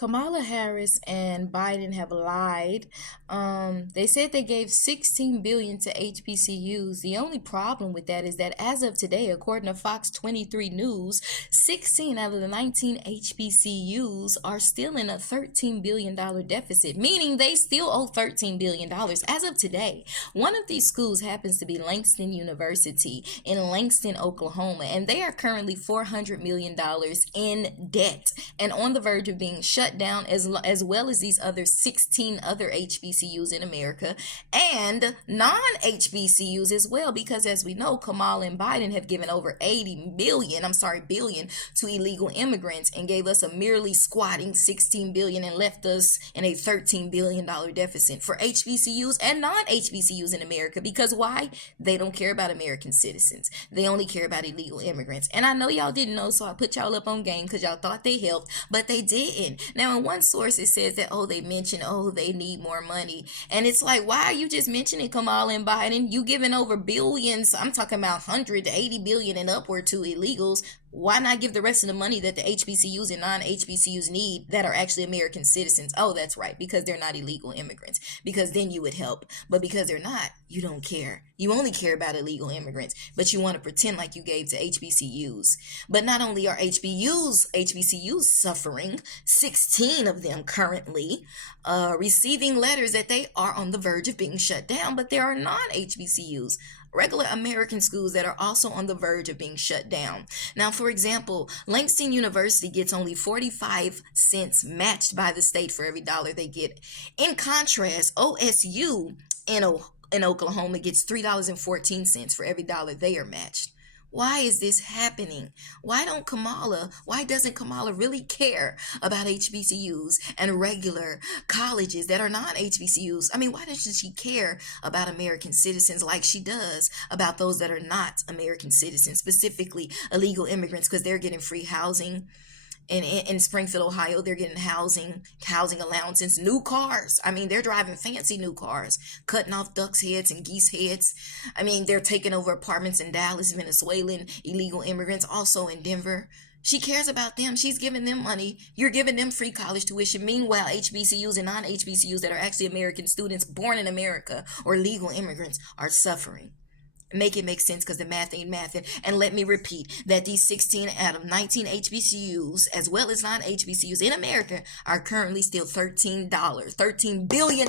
Kamala Harris and Biden have lied. They said they gave $16 billion to HBCUs. The only problem with that is that as of today, according to Fox 23 News, 16 out of the 19 HBCUs are still in a $13 billion deficit, meaning they still owe $13 billion as of today. One of these schools happens to be Langston University in Langston, Oklahoma, and they are currently $400 million in debt and on the verge of being shut down, as well as these other 16 other HBCUs in America and non-HBCUs as well, because as we know, Kamala and Biden have given over billion to illegal immigrants and gave us a merely squatting $16 billion and left us in a $13 billion deficit for HBCUs and non-HBCUs in America. Because why? They don't care about American citizens. They only care about illegal immigrants. And I know y'all didn't know, so I put y'all up on game because y'all thought they helped, but they didn't. Now, in one source, it says that, they mentioned, they need more money. And it's like, why are you just mentioning Kamala and Biden? You giving over billions. I'm talking about 180 billion and upward to illegals. Why not give the rest of the money that the HBCUs and non-HBCUs need that are actually American citizens? Oh, that's right, because they're not illegal immigrants. Because then you would help. But because they're not, you don't care. You only care about illegal immigrants, but you want to pretend like you gave to HBCUs. But not only are HBCUs suffering, 16 of them currently receiving letters that they are on the verge of being shut down, but there are non-HBCUs, regular American schools, that are also on the verge of being shut down. Now, for example, Langston University gets only 45 cents matched by the state for every dollar they get. In contrast, OSU in Oklahoma gets $3.14 for every dollar they are matched. Why is this happening? Why doesn't Kamala really care about HBCUs and regular colleges that are not HBCUs? I mean, why doesn't she care about American citizens like she does about those that are not American citizens, specifically illegal immigrants, because they're getting free housing? In Springfield, Ohio, they're getting housing allowances, new cars. I mean, they're driving fancy new cars, cutting off ducks' heads and geese heads. I mean, they're taking over apartments in Dallas, Venezuelan illegal immigrants, also in Denver. She cares about them. She's giving them money. You're giving them free college tuition. Meanwhile, HBCUs and non-HBCUs that are actually American students born in America or legal immigrants are suffering. Make it make sense, because the math ain't mathing. And let me repeat that these 16 out of 19 HBCUs, as well as non-HBCUs in America, are currently still $13 billion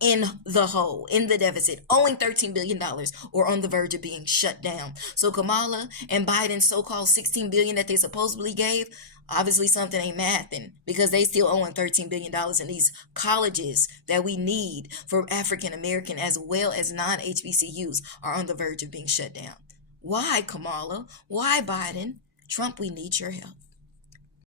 in the hole, in the deficit, owing $13 billion, or on the verge of being shut down. So Kamala and Biden's so-called $16 billion that they supposedly gave, obviously something ain't mathing, because they still owing $13 billion, and these colleges that we need for African American as well as non-HBCUs are on the verge of being shut down. Why, Kamala? Why, Biden? Trump, we need your help.